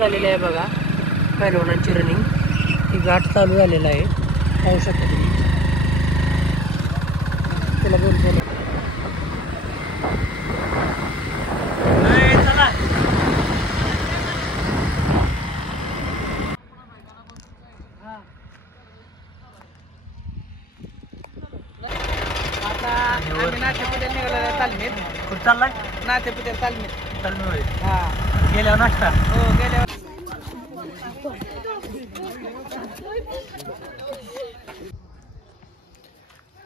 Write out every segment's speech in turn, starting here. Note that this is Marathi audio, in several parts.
झालेलं आहे बघा पैलवानांची रनिंग ही घाट चालू झालेला आहे पाहू शकता तुम्ही त्याला बोल बोल आता आम्ही नाट्यपुत्याला निघालेलो तालमीत कुठं चाललाय? नाट्यपुत्याला तालमीत चाललोय. हा गेल्यावर नाश्ता. हो गेल्यावर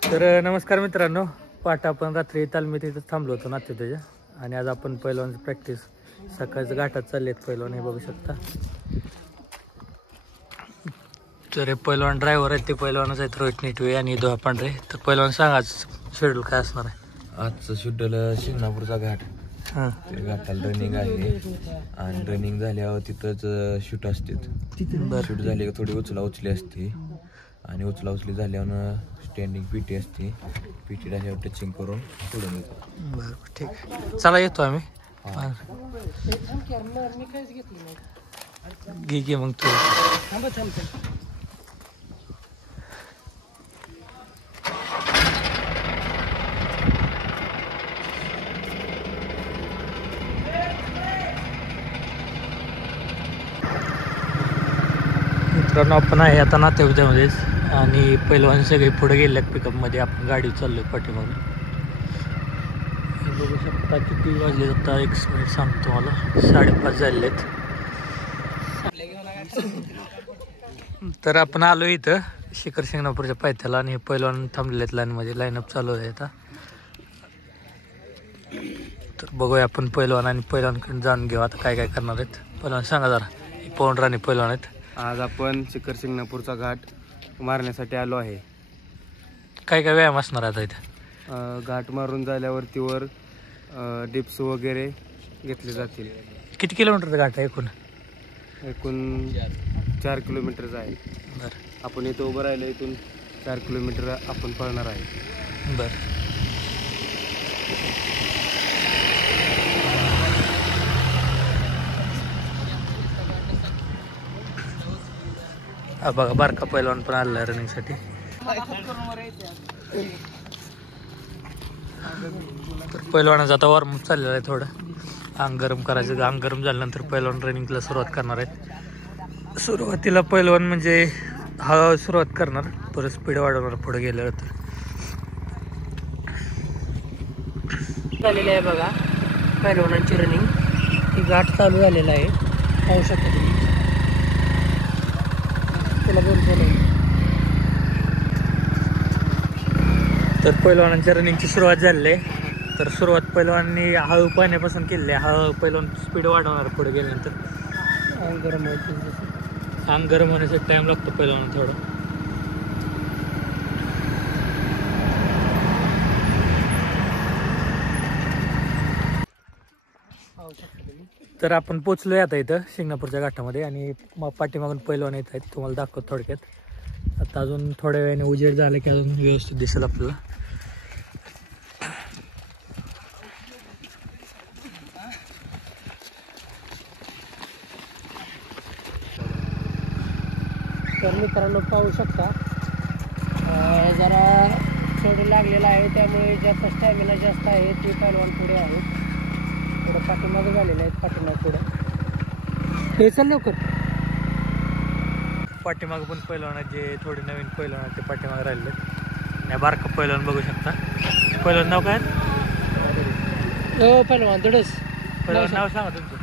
तर नमस्कार मित्रांनो, पाठ आपण रात्री तालमीत इथं थांबलो होतो नाट्यपुत्याच्या आणि आज आपण पहिलवान प्रॅक्टिस सकाळचं घाटात चालले आहेत. पहिलवान हे बघू शकता. तर हे पहिलवान ड्रायव्हर आहेत, ते पहिलवानच आहेत रोहित निटवे आणि दोहा पांढरे. तर पहिलवान सांगा शेड्यूल काय असणार आहे? आजचं शेड्यूल शिंगणापूरचा घाट. हां, ते घाटाला रनिंग आहे आणि रनिंग झाल्यावर तिथंच शूट असते. बरं. शूट झाली की थोडी उचली असते आणि उचली झाल्यावर स्टँडिंग पीटी असते. पीटी झाल्यावर टचिंग करून सोडून येतो. बरं ठीक आहे, चला येतो आम्ही. घे मग तू. मित्रांनो, आपण आहे आता नातेवाईकामध्येच आणि पहिलवान सगळे पुढे गेले पिकअपमध्ये. आपण गाडी चाललोय पाठीमागे. बघू शकता किती वाजले आता. एक मिनिट सांगतो मला, 5:30 झालेले आहेत. तर आपण आलो इथं शिखर शिंगणापूरच्या पायथ्याला आणि हे पहिलवान थांबलेले आहेत लाईनमध्ये. लाईनअप चालू आहे आता. तर बघूया आपण पहिलवान आणि पहिलवानकडे जाणून घेऊ आता काय काय करणार आहेत. पहिलवान सांगा जरा. पवन राणे पहिलवान आहेत. आज आपण शिखर शिंगणापूरचा घाट मारण्यासाठी आलो आहे. काय काय व्यायाम असणार आता इथं? घाट मारून झाल्यावरतीवर डिप्स वगैरे घेतले जातील. किती किलोमीटरचा घाट आहे एकूण? एकूण 4 किलोमीटरचा आहे. बरं आपण इथं उभं राहिलं, इथून 4 किलोमीटर आपण पळणार आहे. बरं. हा बघा, बारका पहिलवान पण आलेला आहे रनिंगसाठी. तर पहिलवानाचं आता वॉर्मअप चाललेलं आहे. थोडं अंग गरम करायचं. अंग गरम झाल्यानंतर पहिलवान रनिंगला सुरुवात करणार आहेत. सुरुवातीला पहिलवान म्हणजे हळूहळू सुरुवात करणार, परत स्पीड वाढवणार पुढे गेल्यावर. झालेलं आहे बघा पैलवानांची रनिंग ही घाट चालू झालेला आहे पाहू शकता तुम्ही त्याला बोल बोल. तर पहिलवानांच्या रनिंगची सुरुवात झाली आहे. तर सुरुवात पहिलवानांनी हळू पाण्यापासून केली आहे. हळूहळू पहिलवान स्पीड वाढवणार पुढे गेल्यानंतर. अंग गरम व्हायचं. अंग गरम होण्यासाठी टाइम लागतो पहिलवान थोडं. तर आपण पोचलोय आता इथं शिंगणापूरच्या घाटामध्ये आणि पाठीमागून पहिलवान येत आहेत. तुम्हाला दाखवतो थोडक्यात. आता अजून थोड्या वेळाने उजेड झाले की अजून व्यवस्थित दिसेल आपल्याला. तर मित्रांनो पाहू शकता जरा थोडं लागलेलं आहे, त्यामुळे जास्त स्टॅमिना जास्त आहे. ते पैलवान पुढे आहेत, थोडं पाठीमागे झालेले आहेत. पाठीमागे पुढे हे चल लवकर. पाठीमागं पण पहिलवान जे थोडे नवीन पहिलवान आहेत ते पाठीमागे राहिले. नाही, बारका पहिलवान बघू शकता. पहिलवान नाव काय? हो पैलवान धडस. पहिलवान नाव सांगा तुमचं.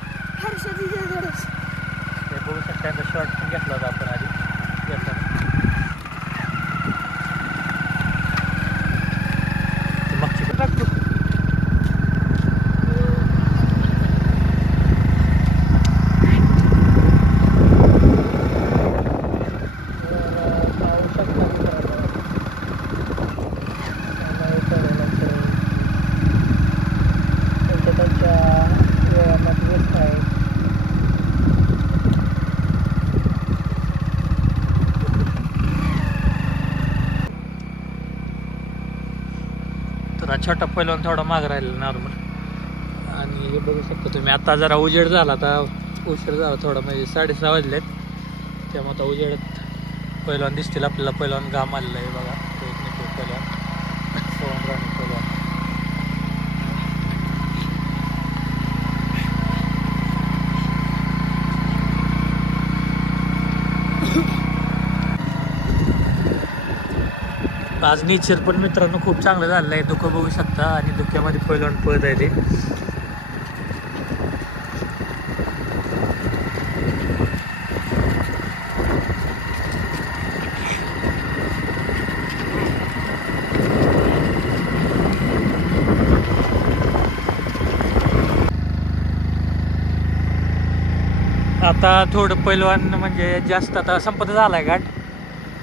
ते बघू शकता. त्यांचा शॉर्ट पण घेतला होता आपण आधी. मागची छोटा पहिलवान थोडा माग राहिलेला नॉर्मल. आणि हे बघू शकता तुम्ही, आता जरा उजेड झाला. आता उशीर झाला थोडा, म्हणजे 6:30 वाजलेत. त्यामुळे आता उजेडत पहिलवान दिसतील आपल्याला. पहिलवान घाम आलेला आहे बघा, रोहित निकम पहिलवान, पवन राणे पहिलवान. आज नेचर पण मित्रांनो खूप चांगलं झालेलं आहे. धुकं बघू शकता आणि धुक्यामध्ये पहिलवान पळत आहे ते. आता थोडं पहिलवान म्हणजे जास्त आता संपत झालाय घाट,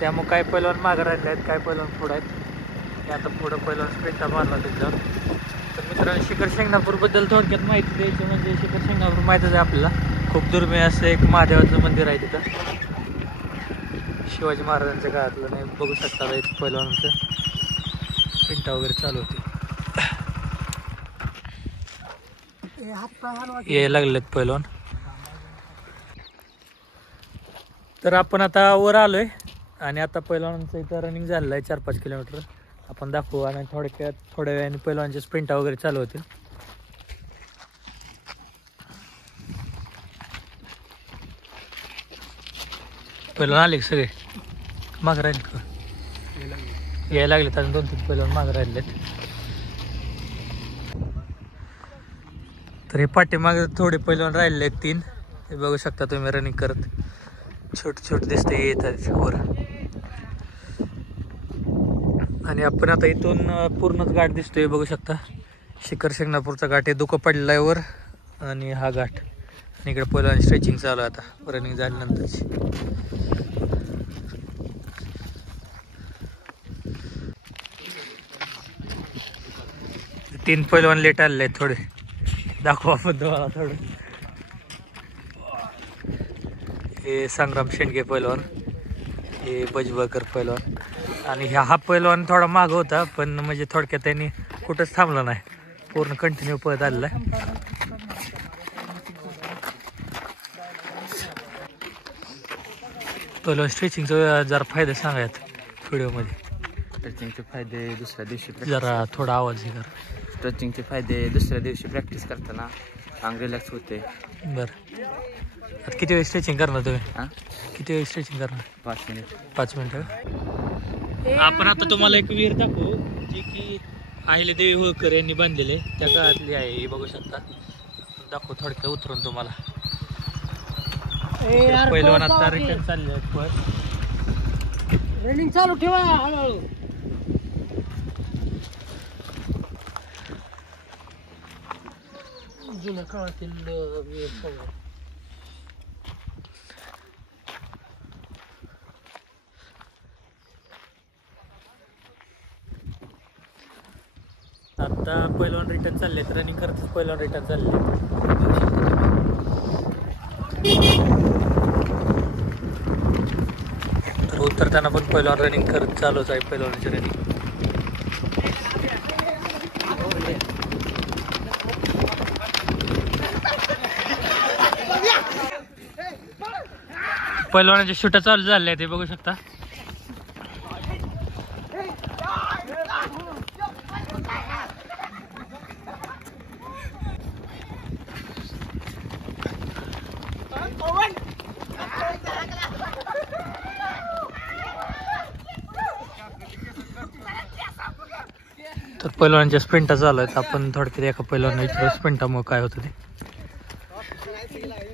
त्यामुळे काय पहिलवान मागं राहिले आहेत, काय पहिलवान पुढं आहेत. आता पुढं पहिलवान स्प्रिंटा मारला त्याच्यावर. तर मित्रांनो शिखर शिंगणापूरबद्दल थोडक्यात माहिती द्यायची म्हणजे शिखर शिंगणापूर माहितीच आहे आपल्याला. खूप दुर्मिळ असं एक महादेवाचं मंदिर आहे तिथं, शिवाजी महाराजांच्या काळातलं. नाही बघू शकता आता इथं पहिलवानांचं स्प्रिंटा वगैरे चालू होते. यायला लागलेत पहिलवान. तर आपण आता वर आलोय आणि आता पहिलवानांचं इथं रनिंग झालेलं आहे 4-5 किलोमीटर. आपण दाखवू आणि थोड्या वेळाने पहिलवानचे स्प्रिंटा वगैरे चालू होतील. पहिलवान आले सगळे मागं राहिले का? यायला लागलेत अजून 2-3 पहिलवान मागं राहिलेत. तर हे पाठीमागे थोडे पहिलवान राहिले आहेत 3. हे बघू शकता तुम्ही रनिंग करत. छोटे दिसते येतात वर. आणि आपण आता इथून पूर्णच घाट दिसतोय बघू शकता. शिखर शिंगणापूरचा घाट हे धुकं पडलेला आहे वर आणि हा घाट. आणि इकडे पहिलं स्ट्रेचिंग चालू आहे आता रनिंग झाल्यानंतरची. तीन पहिलवान लेट आलेले आहेत थोडे, दाखवू आपण तुम्हाला थोडं. हे संग्राम शेंडगे पहिलवान, हे बजबळकर पहिलवान आणि हा पहिलवान थोडा माग होता पण म्हणजे थोडक्यात त्यांनी कुठंच थांबला नाही, पूर्ण कंटिन्यू पळत आलेला आहे. पहिलवान स्ट्रेचिंगचा जरा फायदा सांगायत व्हिडिओमध्ये. स्ट्रेचिंगचे फायदे दुसऱ्या दिवशी जरा थोडा आवाज हे कर. स्ट्रेचिंगचे फायदे दुसऱ्या दिवशी प्रॅक्टिस करताना अंग रिलॅक्स होते. बरं, आता किती वेळ स्ट्रेचिंग करणार तुम्ही? हां, किती वेळ स्ट्रेचिंग करणार? 5 मिनिट. 5 मिनिटं. आपण आता तुम्हाला एक विहीर दाखवू जी की अहिल्यादेवी होळकर यांनी बांधलेली आहे, त्या काळातली आहे. हे बघू शकता, दाखवू थोडक्यात उतरून तुम्हाला. पहिलवान आता रिटर्न चालले आहेत पण रनिंग चालू ठेवा हळूहळू. जुन्या काळातील आता पहिलवान रिटर्न चालले आहेत, रनिंग करतच पहिलवान रिटर्न चालले आहेत. तर उतरताना पण पहिलवान रनिंग करत चालूच आहे पहिलवानाची रनिंग. पहिलवानाचे शूट चालू झाले आहेत, ते बघू शकता. तर पहिलवानाच्या स्प्रिंटा चालू आहेत. आपण थोडक्यात एका पहिलवान विचारू स्प्रिंटामुळे काय होतं ते.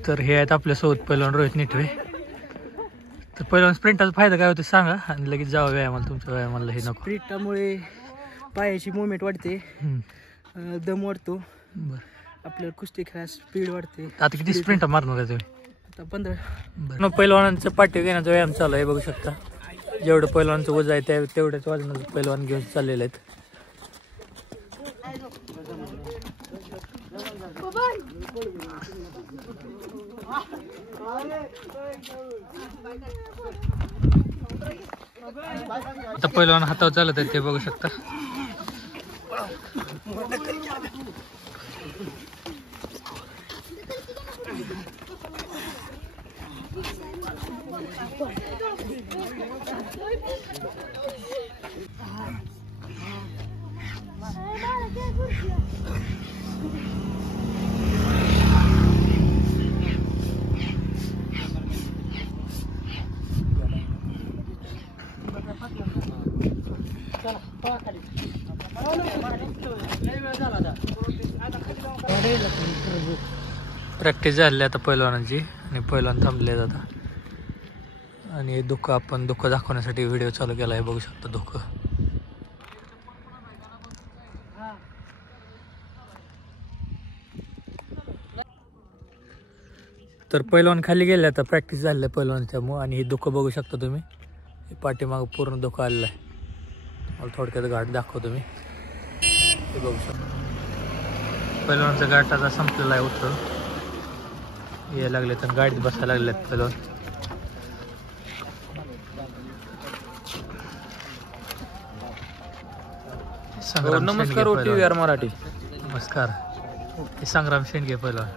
तर हे आहेत आपल्यासोबत पहिलवान रोहित निटवे. तर पहिलवान स्प्रिंटाचा फायदा काय होतो सांगा आणि लगेच जावा व्यायामाला. तुमच्या व्यायामाला हे नको. स्प्रिंटामुळे पायाची मुवमेंट वाढते, दम वाढतो, बरं. आपल्याला कुस्ती खेळायला स्पीड वाढते. आता किती स्प्रिंटा मारणार आहे तुम्ही? आता 15. बरं, पहिलवानांचं पाठी घेण्याचा व्यायाम चालू आहे बघू शकता. जेवढं पहिलवानचं वजन आहे तेवढ्याच वजनाचं पहिलवान घेऊन चाललेले आहेत. आता पहिलवान हातावर चालत आहेत ते बघू शकता. प्रॅक्टिस झाली आता पैलवानांची आणि पैलवान थांबले आता. आणि धोका आपण धोका दाखवण्यासाठी व्हिडिओ चालू केला आहे, बघू शकता धोका. तर पैलवान खाली गेले आता, प्रॅक्टिस झाली आहे पैलवानच्यामुळं. आणि हे धोका बघू शकता तुम्ही, हे पाठीमागं पूर्ण धोका आलेला आहे. मला थोडक्यात घाट दाखवतो मी, हे बघू शकता. पैलवानचा घाट आता संपलेला आहे, उतरून यायला लागले तर गाडीत बसायला लागलेत पैलवान. नमस्कार OTVR मराठी. नमस्कार. हे संग्राम शेंडगे पैलवान.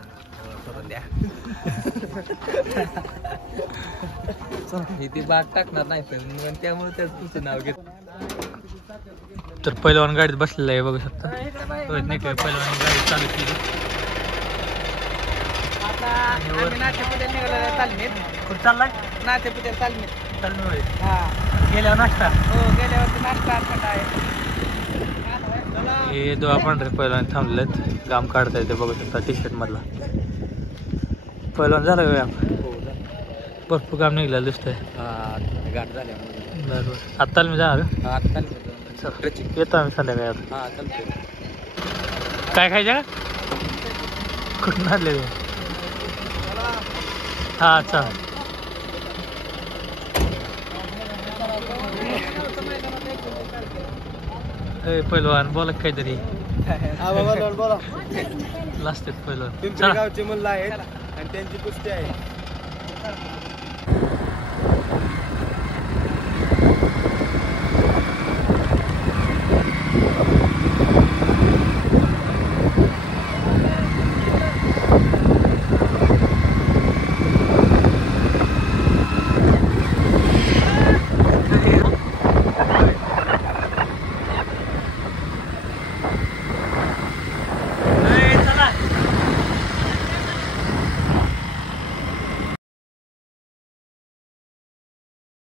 ती बाग टाकणार नाही पण त्यामुळे त्याच तुझं नाव घेत. तर पैलवान गाडीत बसलेला आहे, बघू शकता. रोहित नेटवे पैलवान गाडी चालू केली. कुठं चाललाय? गेल्यावर नाश्ता. हे दोघा पांढरे पैलवान थांबलेत, काम काढता येते बघू शकता टी शर्ट मधला. पैलवान झाला व्यायाम, भरपूर काम निघलेलं दिसतंय. गाठ झाल्या बरोबर. आत्ता मी जा येतो आम्ही संध्याकाळी आता. काय खायचं? कुठून आणले? हा अच्छा. पैलवान बोला काहीतरी. लास्ट पैलवान गावचे मुलं आहेत आणि त्यांची कुस्ती आहे.